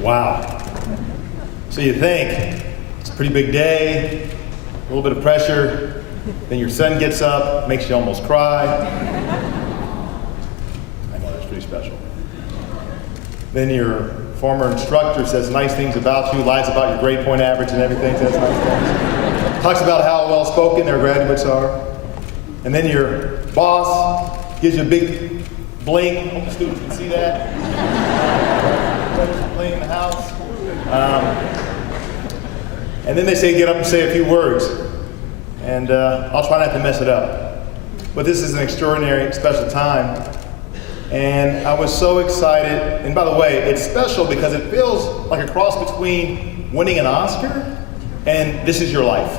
Wow. So you think, it's a pretty big day, a little bit of pressure, then your son gets up, makes you almost cry. I know, that's pretty special. Then your former instructor says nice things about you, lies about your grade point average and everything, says nice things. Talks about how well spoken their graduates are. And then your boss gives you a big blink. Hope the students can see that. Blink in the house. And then they say get up and say a few words. And I'll try not to mess it up. But this is an extraordinary, special time. And I was so excited. And by the way, it's special because it feels like a cross between winning an Oscar and This Is Your Life.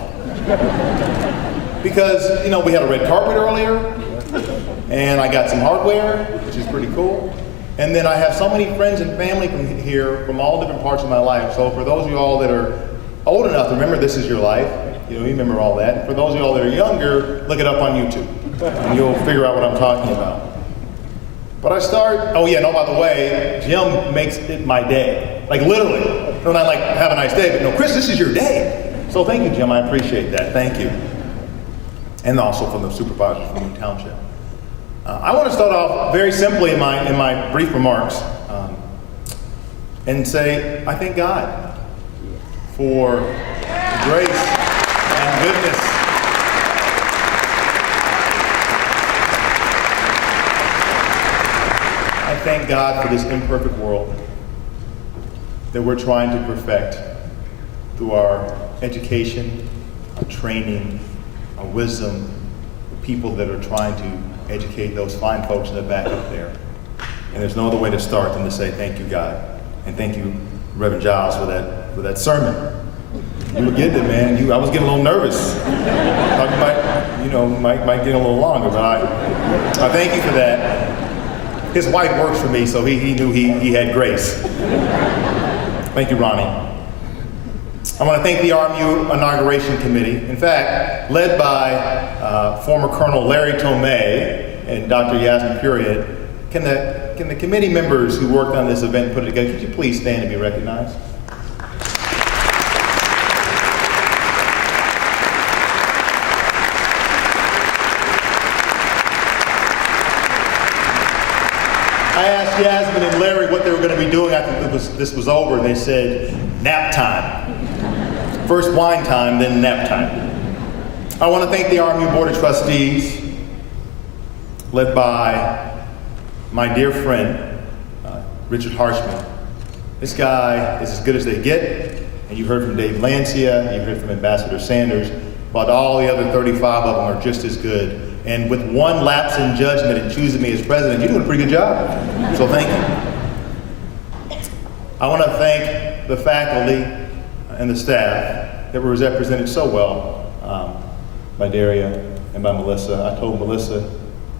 Because, you know, we had a red carpet earlier, and I got some hardware, which is pretty cool. And then I have so many friends and family from here, from all different parts of my life. So for those of you all that are old enough to remember This Is Your Life, you remember all that. For those of you all that are younger, look it up on YouTube, and you'll figure out what I'm talking about. But I start, oh yeah, no, by the way, Jim makes it my day. Like literally. No, not like, have a nice day, but no, Chris, this is your day. So thank you, Jim, I appreciate that, thank you. And also from the supervisor from the township. I want to start off very simply in my brief remarks and say, I thank God for grace and goodness. I thank God for this imperfect world that we're trying to perfect through our education, our training, our wisdom, the people that are trying to educate those fine folks in the back up there. And there's no other way to start than to say thank you, God. And thank you, Reverend Giles, for that sermon. You were getting it, man. I was getting a little nervous. Talking about, might get a little longer, but I thank you for that. His wife works for me, so he knew he had grace. Thank you, Ronnie. I want to thank the RMU Inauguration Committee. In fact, led by former Colonel Larry Tomei and Dr. Yasmin Puriat. Can the committee members who worked on this event and put it together, could you please stand and be recognized? I asked Yasmin and Larry what they were going to be doing after this was over, and they said, nap time. First wine time, then nap time. I want to thank the RMU Board of Trustees, led by my dear friend, Richard Harshman. This guy is as good as they get, and you heard from Dave Lancia, you heard from Ambassador Sanders, but all the other 35 of them are just as good. And with one lapse in judgment in choosing me as president, you're doing a pretty good job. So thank you. I want to thank the faculty and the staff that were represented so well by Daria and by Melissa. I told Melissa,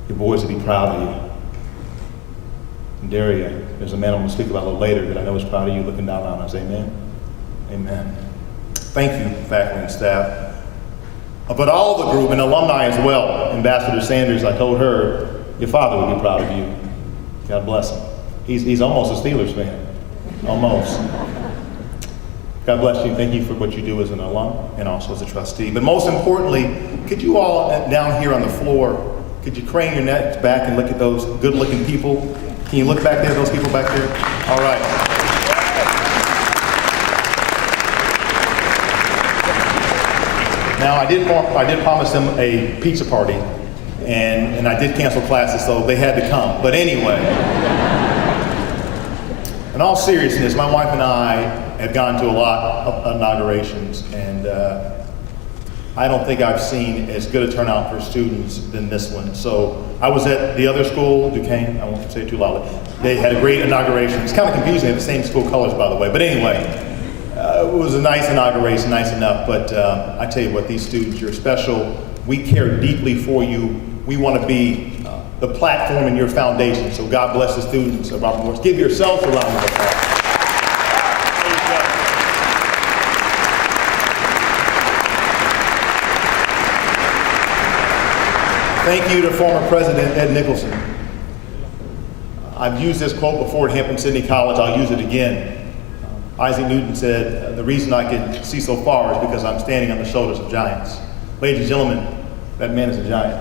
your boys would be proud of you. And Daria, there's a man I'm going to speak about a little later that I know is proud of you looking down on us. Amen? Amen. Thank you, faculty and staff. But all the group and alumni as well. Ambassador Sanders, I told her, your father would be proud of you. God bless him. He's almost a Steelers fan. Almost. God bless you. Thank you for what you do as an alum and also as a trustee. But most importantly, could you all down here on the floor, could you crane your necks back and look at those good-looking people? Can you look back there, those people back there? All right. Now, I did promise them a pizza party, and I did cancel classes, so they had to come. But anyway, in all seriousness, my wife and I have gone to a lot of inaugurations, and I don't think I've seen as good a turnout for students than this one. So I was at the other school, Duquesne, I won't say it too loudly. They had a great inauguration. It's kind of confusing, they have the same school colors, by the way. But anyway, it was a nice inauguration, nice enough, but I tell you what, these students, you're special. We care deeply for you. We want to be the platform in your foundation. So God bless the students of Robert Morris. Give yourselves a round of applause. Thank you to former President Ed Nicholson. I've used this quote before at Hampton Sydney College. I'll use it again. Isaac Newton said, the reason I can see so far is because I'm standing on the shoulders of giants. Ladies and gentlemen, that man is a giant.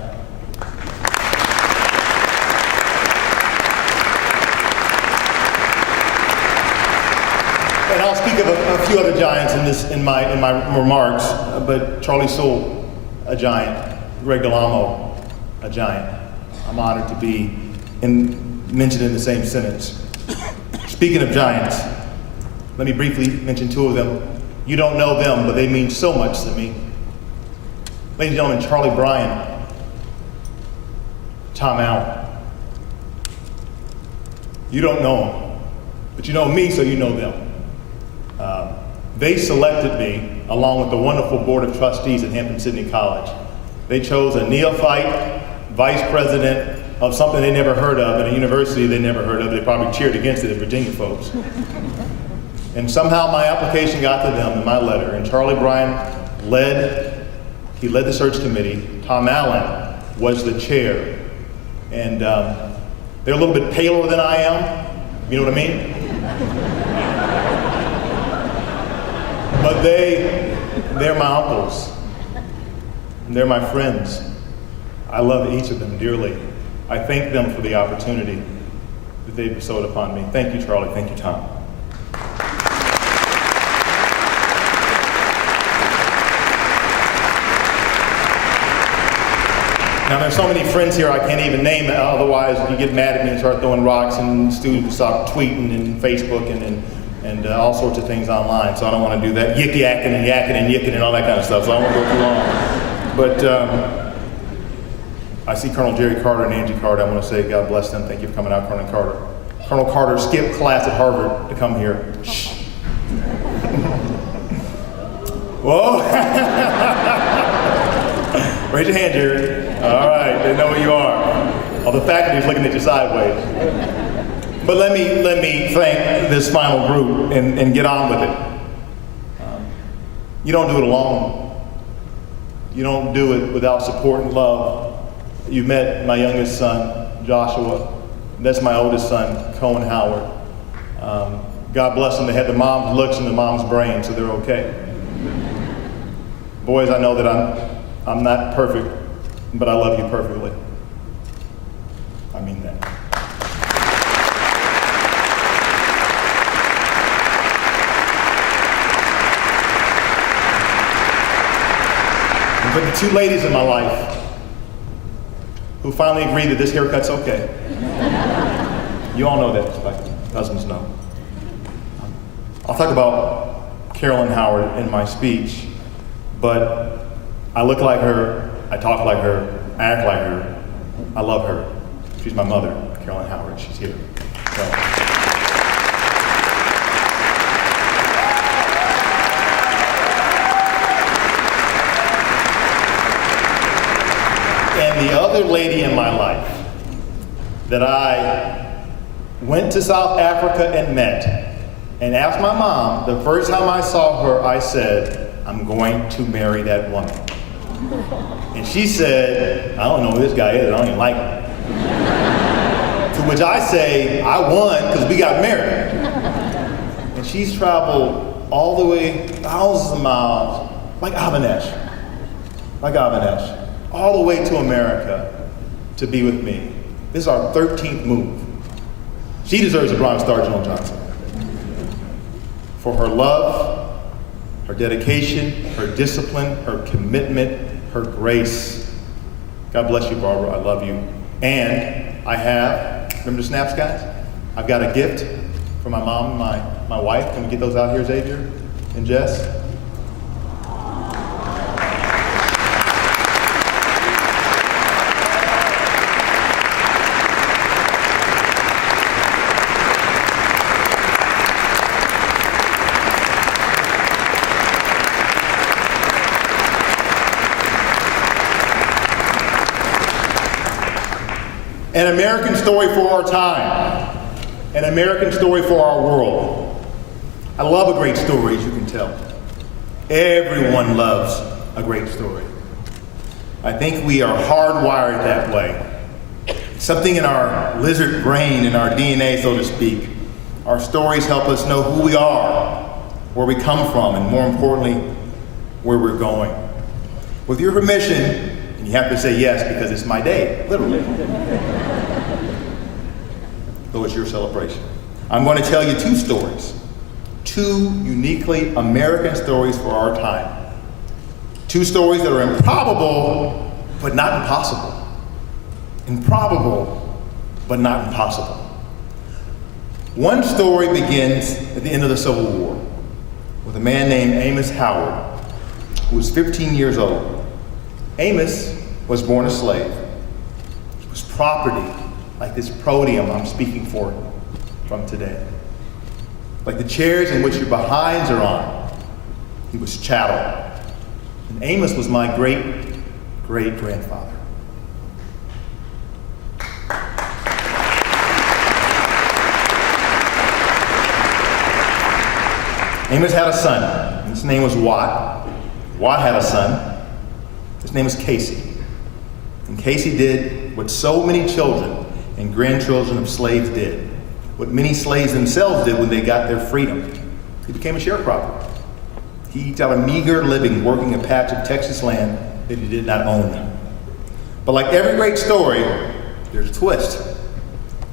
And I'll speak of a few other giants in my remarks, but Charlie Sewell, a giant. Greg DeLamo, a giant. I'm honored to be mentioned in the same sentence. Speaking of giants, let me briefly mention two of them. You don't know them, but they mean so much to me. Ladies and gentlemen, Charlie Bryan, Tom Allen. You don't know them, but you know me, so you know them. They selected me along with the wonderful board of trustees at Hampton-Sydney College. They chose a neophyte vice president of something they never heard of at a university they never heard of. They probably cheered against it as Virginia folks. And somehow my application got to them in my letter, and Charlie Bryan led the search committee. Tom Allen was the chair. And they're a little bit paler than I am, you know what I mean? But they're my uncles. And they're my friends. I love each of them dearly. I thank them for the opportunity that they bestowed upon me. Thank you, Charlie. Thank you, Tom. Now, there's so many friends here I can't even name, otherwise you get mad at me and start throwing rocks, and students start tweeting and Facebook and all sorts of things online, so I don't want to do that yik-yakking and yakking and yicking and all that kind of stuff, so I won't go too long. But I see Colonel Jerry Carter and Angie Carter. I want to say God bless them. Thank you for coming out, Colonel Carter. Colonel Carter skipped class at Harvard to come here. Shh. Whoa. Raise your hand, Jerry. All right, they know who you are. All the faculty's looking at you sideways. But let me thank this final group and get on with it. You don't do it alone. You don't do it without support and love. You've met my youngest son, Joshua. That's my oldest son, Cohen Howard. God bless them. They had the mom's looks and the mom's brain, so they're okay. Boys, I know that I'm not perfect, but I love you perfectly. I mean that. But the two ladies in my life who finally agreed that this haircut's okay. You all know that, like husbands know. I'll talk about Carolyn Howard in my speech, but I look like her, I talk like her, I act like her. I love her. She's my mother, Carolyn Howard. She's here. So. And the other lady in my life that I went to South Africa and met and asked my mom, the first time I saw her, I said, I'm going to marry that woman. And she said, I don't know who this guy is, I don't even like him. To which I say, I won because we got married. And she's traveled all the way, thousands of miles, like Avanesh, all the way to America to be with me. This is our 13th move. She deserves a Bronze Star, Joan Johnson, for her love, her dedication, her discipline, her commitment, her grace. God bless you, Barbara. I love you. And I have, remember the snaps, guys? I've got a gift for my mom and my wife. Can we get those out here, Xavier and Jess? An American story for our time. An American story for our world. I love a great story, as you can tell. Everyone loves a great story. I think we are hardwired that way. Something in our lizard brain, in our DNA, so to speak. Our stories help us know who we are, where we come from, and more importantly, where we're going. With your permission, and you have to say yes because it's my day, literally. Though it's your celebration. I'm going to tell you two stories. Two uniquely American stories for our time. Two stories that are improbable, but not impossible. Improbable, but not impossible. One story begins at the end of the Civil War with a man named Amos Howard, who was 15 years old. Amos was born a slave. He was property, like this podium I'm speaking from today. Like the chairs in which your behinds are on, he was chattel. And Amos was my great-great-grandfather. Amos had a son. His name was Watt. Watt had a son. His name was Casey. And Casey did what so many children and grandchildren of slaves did, what many slaves themselves did when they got their freedom. He became a sharecropper. He eked out a meager living working a patch of Texas land that he did not own. But like every great story, there's a twist.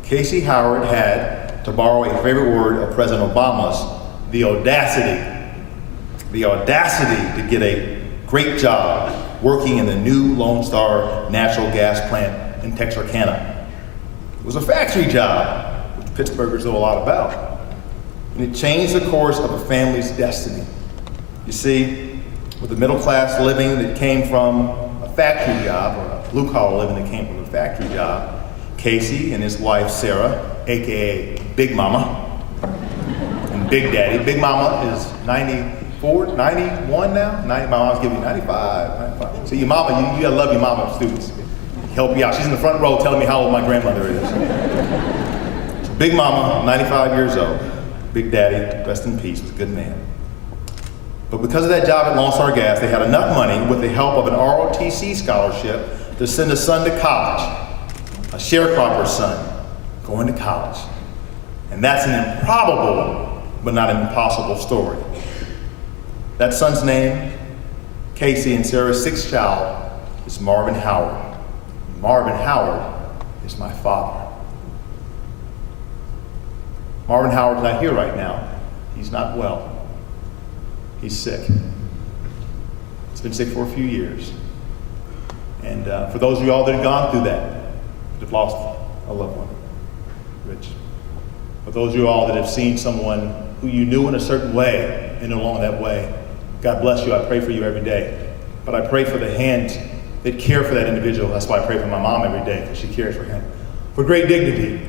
Casey Howard had, to borrow a favorite word of President Obama's, the audacity to get a great job working in the new Lone Star natural gas plant in Texarkana. It was a factory job, which Pittsburghers know a lot about. And it changed the course of a family's destiny. You see, with the middle class living that came from a factory job, or a blue collar living that came from a factory job, Casey and his wife Sarah, aka Big Mama, and Big Daddy. Big Mama is 94, 91 now? My mom's giving me 95. So your mama, you gotta love your mama, students. Help you out. She's in the front row telling me how old my grandmother is. Big Mama, 95 years old. Big Daddy, rest in peace, was a good man. But because of that job at Lone Star Gas, they had enough money with the help of an ROTC scholarship to send a son to college, a sharecropper's son going to college. And that's an improbable, but not an impossible story. That son's name, Casey, and Sarah's sixth child, is Marvin Howard. Marvin Howard is my father. Marvin Howard's not here right now. He's not well. He's sick. He's been sick for a few years. And for those of you all that have gone through that have lost a loved one, Rich. For those of you all that have seen someone who you knew in a certain way and along that way, God bless you. I pray for you every day. But I pray for the hands that care for that individual. That's why I pray for my mom every day, because she cares for him. For great dignity.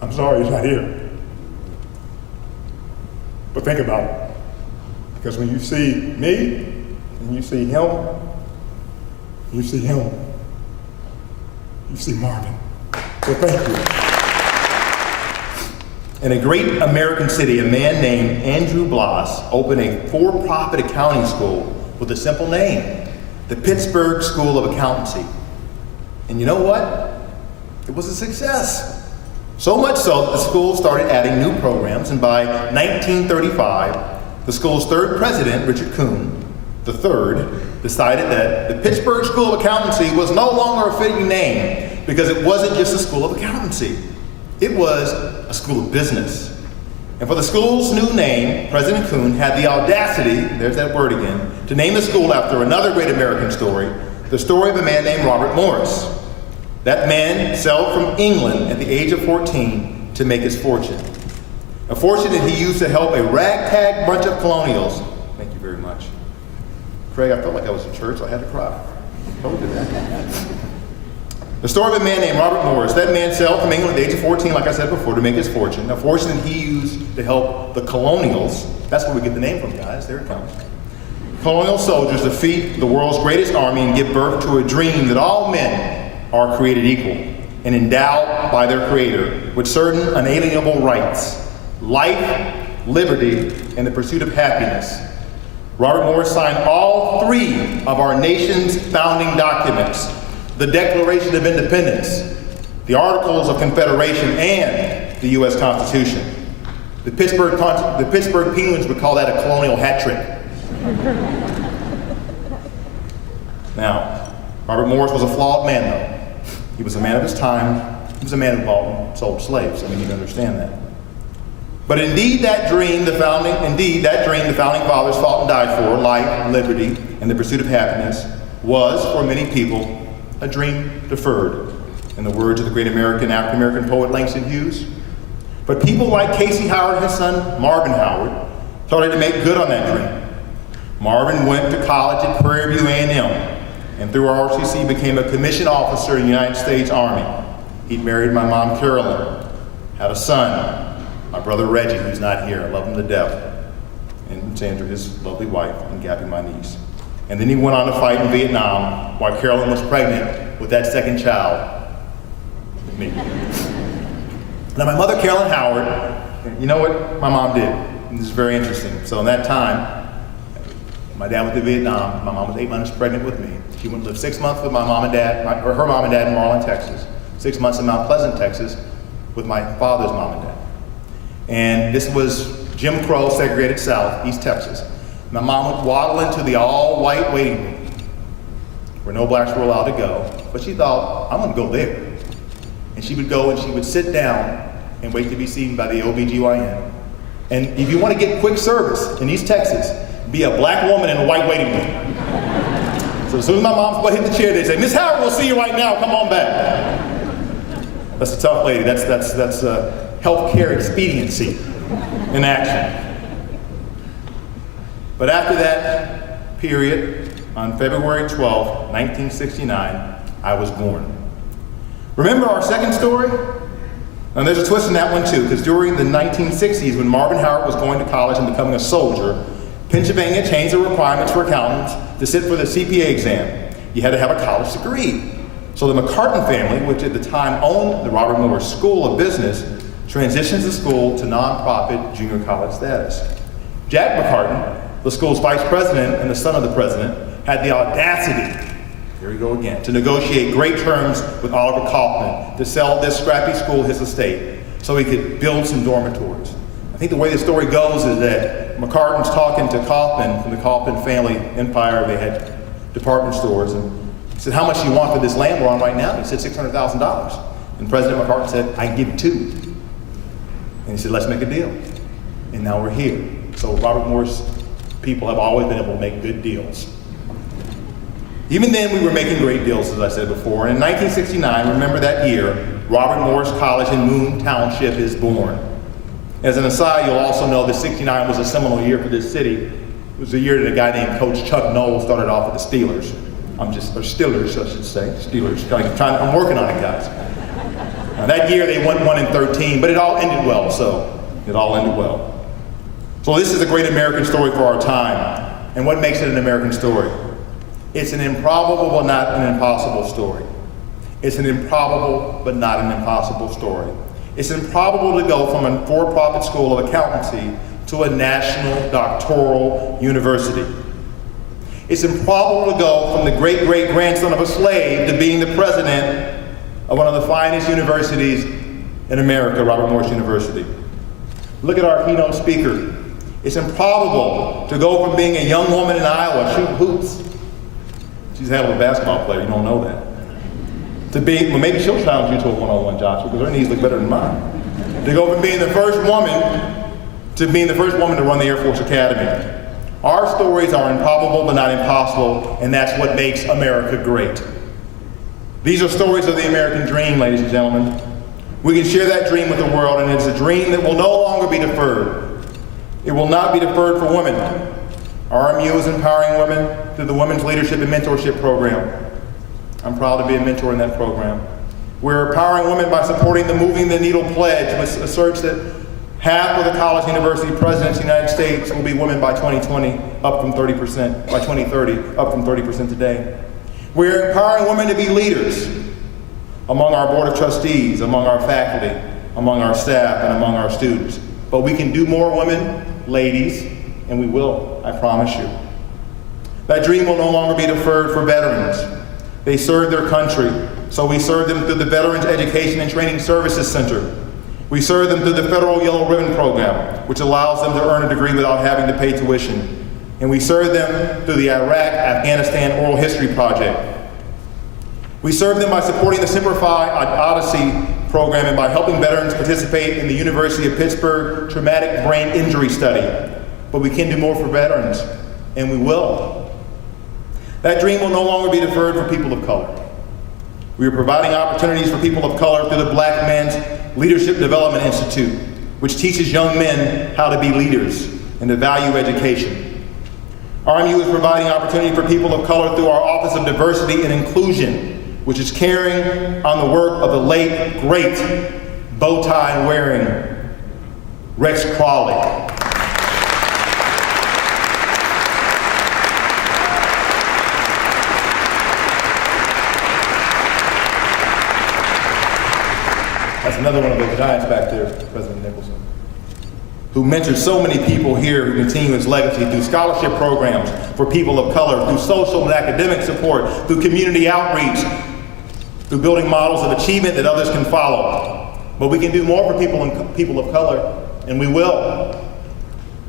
I'm sorry he's not here. But think about it. Because when you see me, and you see him, you see him, you see Marvin. So thank you. In a great American city, a man named Andrew Bloss opened a for-profit accounting school with a simple name, the Pittsburgh School of Accountancy. And you know what? It was a success. So much so that the school started adding new programs, and by 1935, the school's third president, Richard Kuhn III, decided that the Pittsburgh School of Accountancy was no longer a fitting name because it wasn't just a school of accountancy. It was a school of business. And for the school's new name, President Kuhn had the audacity, there's that word again, to name the school after another great American story, the story of a man named Robert Morris. That man sailed from England at the age of 14 to make his fortune. A fortune that he used to help a ragtag bunch of colonials. Thank you very much. Craig, I felt like I was in church, so I had to cry. Told you that. The story of a man named Robert Morris. That man sailed from England at the age of 14, like I said before, to make his fortune. A fortune that he used to help the colonials. That's where we get the name from, guys. There it comes. Colonial soldiers defeat the world's greatest army and give birth to a dream that all men are created equal and endowed by their Creator with certain unalienable rights: life, liberty, and the pursuit of happiness. Robert Morris signed all three of our nation's founding documents: the Declaration of Independence, the Articles of Confederation, and the U.S. Constitution. The Pittsburgh Penguins would call that a colonial hat trick. Now, Robert Morris was a flawed man, though. He was a man of his time. He was a man who bought and sold slaves. I mean, you can understand that. But indeed, that dream the founding fathers fought and died for, life, liberty, and the pursuit of happiness, was, for many people, a dream deferred, in the words of the great African-American poet Langston Hughes. But people like Casey Howard and his son, Marvin Howard, started to make good on that dream. Marvin went to college at Prairie View A&M, and through RCC became a commissioned officer in the United States Army. He'd married my mom, Carolyn, had a son, my brother Reggie, who's not here, I love him to death, and Sandra, his lovely wife, and Gabby, my niece. And then he went on to fight in Vietnam while Carolyn was pregnant with that second child, with me. Now, my mother, Carolyn Howard, you know what my mom did? And this is very interesting. So in that time, my dad went to Vietnam. My mom was 8 months pregnant with me. She went to live 6 months with my mom and dad, her mom and dad in Marlin, Texas. 6 months in Mount Pleasant, Texas, with my father's mom and dad. And this was Jim Crow, segregated South, East Texas. My mom would waddle into the all-white waiting room where no blacks were allowed to go. But she thought, I'm going to go there. And she would go and she would sit down and wait to be seen by the OBGYN. And if you want to get quick service in East Texas, be a black woman in a white waiting room. So as soon as my mom's butt hit the chair, they'd say, Miss Howard, we'll see you right now, come on back. That's a tough lady. That's healthcare expediency in action. But after that period, on February 12, 1969, I was born. Remember our second story? Now there's a twist in that one too, because during the 1960s, when Marvin Howard was going to college and becoming a soldier, Pennsylvania changed the requirements for accountants to sit for the CPA exam. You had to have a college degree. So the McCartan family, which at the time owned the Robert Morris School of Business, transitions the school to nonprofit junior college status. Jack McCartan, the school's vice president and the son of the president, had the audacity, here we go again, to negotiate great terms with Oliver Kaufman to sell this scrappy school his estate so he could build some dormitories. I think the way the story goes is that McCartan's talking to Kaufman from the Kaufman family empire. They had department stores, and he said, how much do you want for this land we're on right now? He said $600,000. And President McCartan said, I can give you $2. And he said, let's make a deal. And now we're here. So Robert Morris people have always been able to make good deals. Even then, we were making great deals, as I said before. And in 1969, remember that year, Robert Morris College in Moon Township is born. As an aside, you'll also know that 69 was a seminal year for this city. It was the year that a guy named Coach Chuck Noll started off with the Steelers. Or Steelers, I should say. Steelers. I'm working on it, guys. Now, that year, they went 1-13, but it all ended well, So this is a great American story for our time. And what makes it an American story? It's an improbable but not an impossible story. It's an improbable but not an impossible story. It's improbable to go from a for-profit school of accountancy to a national doctoral university. It's improbable to go from the great-great-grandson of a slave to being the president of one of the finest universities in America, Robert Morris University. Look at our keynote speaker. It's improbable to go from being a young woman in Iowa shooting hoops. She's a hell of a basketball player, you don't know that. To be, well, maybe she'll challenge you to a one-on-one, Joshua, because her knees look better than mine. To go from being the first woman to being the first woman to run the Air Force Academy. Our stories are improbable but not impossible, and that's what makes America great. These are stories of the American dream, ladies and gentlemen. We can share that dream with the world, and it's a dream that will no longer be deferred. It will not be deferred for women. RMU is empowering women through the Women's Leadership and Mentorship Program. I'm proud to be a mentor in that program. We're empowering women by supporting the Moving the Needle Pledge, which asserts that half of the college university presidents in the United States will be women by 2020, up from 30%, by 2030, up from 30% today. We're empowering women to be leaders among our board of trustees, among our faculty, among our staff, and among our students. But we can do more, women, ladies, and we will, I promise you. That dream will no longer be deferred for veterans. They served their country, so we serve them through the Veterans Education and Training Services Center. We serve them through the Federal Yellow Ribbon Program, which allows them to earn a degree without having to pay tuition. And we serve them through the Iraq-Afghanistan Oral History Project. We serve them by supporting the Simplify Odyssey program and by helping veterans participate in the University of Pittsburgh Traumatic Brain Injury Study. But we can do more for veterans, and we will. That dream will no longer be deferred for people of color. We are providing opportunities for people of color through the Black Men's Leadership Development Institute, which teaches young men how to be leaders and to value education. RMU is providing opportunity for people of color through our Office of Diversity and Inclusion, which is carrying on the work of the late, great, bow tie wearing Rex Crawley. That's another one of those giants back there, President Nicholson, who mentored so many people here who continue his legacy through scholarship programs for people of color, through social and academic support, through community outreach, through building models of achievement that others can follow. But we can do more for people of color, and we will.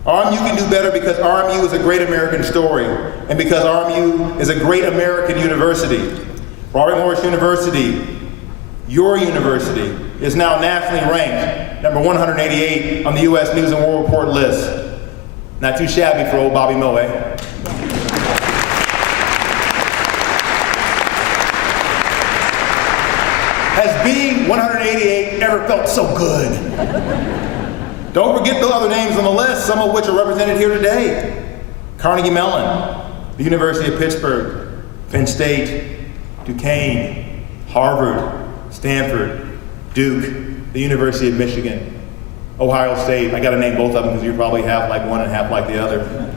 RMU can do better because RMU is a great American story, and because RMU is a great American university. Robert Morris University, your university, is now nationally ranked number 188 on the U.S. News and World Report list. Not too shabby for old Bobby Moe, eh? Has being 188 ever felt so good? Don't forget the other names on the list, some of which are represented here today. Carnegie Mellon, the University of Pittsburgh, Penn State, Duquesne, Harvard, Stanford, Duke, the University of Michigan, Ohio State. I got to name both of them because you probably have like one and half like the other.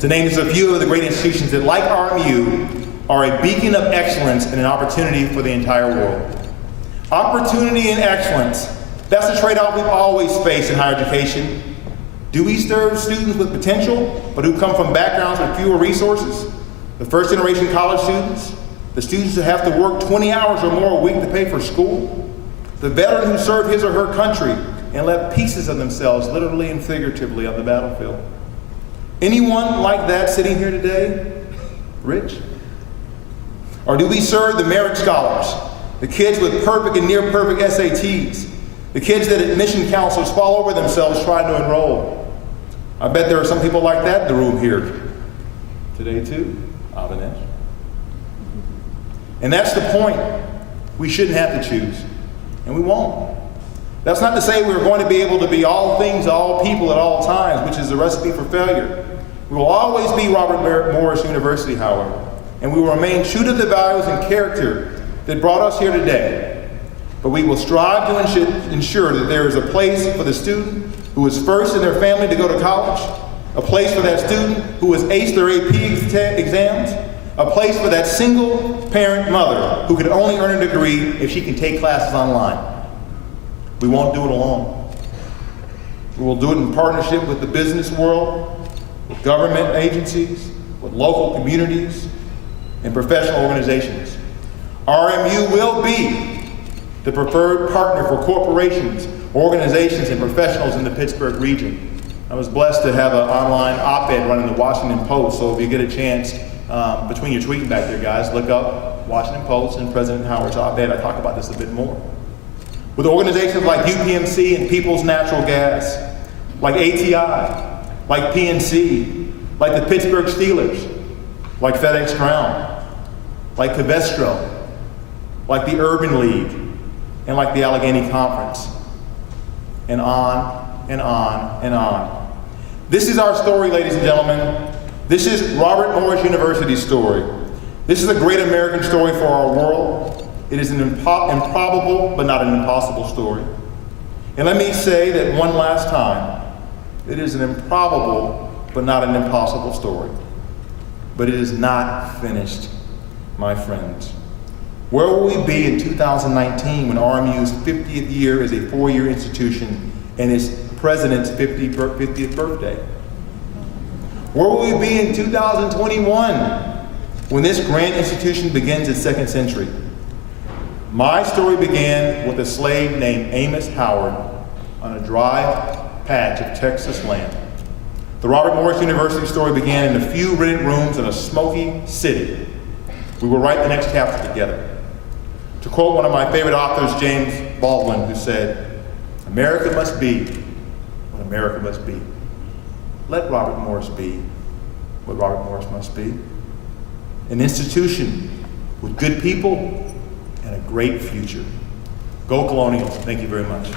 To name just a few of the great institutions that, like RMU, are a beacon of excellence and an opportunity for the entire world. Opportunity and excellence, that's the trade-off we've always faced in higher education. Do we serve students with potential, but who come from backgrounds with fewer resources? The first-generation college students? The students who have to work 20 hours or more a week to pay for school? The veteran who served his or her country and left pieces of themselves, literally and figuratively, on the battlefield? Anyone like that sitting here today? Rich? Or do we serve the merit scholars, the kids with perfect and near perfect SATs, the kids that admission counselors fall over themselves trying to enroll? I bet there are some people like that in the room here today too, Avanesh. And that's the point. We shouldn't have to choose, and we won't. That's not to say we're going to be able to be all things to all people at all times, which is a recipe for failure. We will always be Robert Morris University, however, and we will remain true to the values and character that brought us here today. But we will strive to ensure that there is a place for the student who is first in their family to go to college, a place for that student who has aced their AP exams, a place for that single parent mother who can only earn a degree if she can take classes online. We won't do it alone. We will do it in partnership with the business world, with government agencies, with local communities, and professional organizations. RMU will be the preferred partner for corporations, organizations, and professionals in the Pittsburgh region. I was blessed to have an online op-ed run in the Washington Post, so if you get a chance, between your tweeting back there, guys, look up Washington Post and President Howard's op-ed. I talk about this a bit more. With organizations like UPMC and People's Natural Gas, like ATI, like PNC, like the Pittsburgh Steelers, like FedEx Ground, like Covestro, like the Urban League, and like the Allegheny Conference, and on and on and on. This is our story, ladies and gentlemen. This is Robert Morris University's story. This is a great American story for our world. It is an improbable but not an impossible story. And let me say that one last time, it is an improbable but not an impossible story. But it is not finished, my friends. Where will we be in 2019 when RMU's 50th year is a 4-year institution and its president's 50th birthday? Where will we be in 2021 when this grand institution begins its second century? My story began with a slave named Amos Howard on a dry patch of Texas land. The Robert Morris University story began in a few rented rooms in a smoky city. We will write the next chapter together. To quote one of my favorite authors, James Baldwin, who said, "America must be what America must be. Let Robert Morris be what Robert Morris must be. An institution with good people and a great future." Go Colonials. Thank you very much.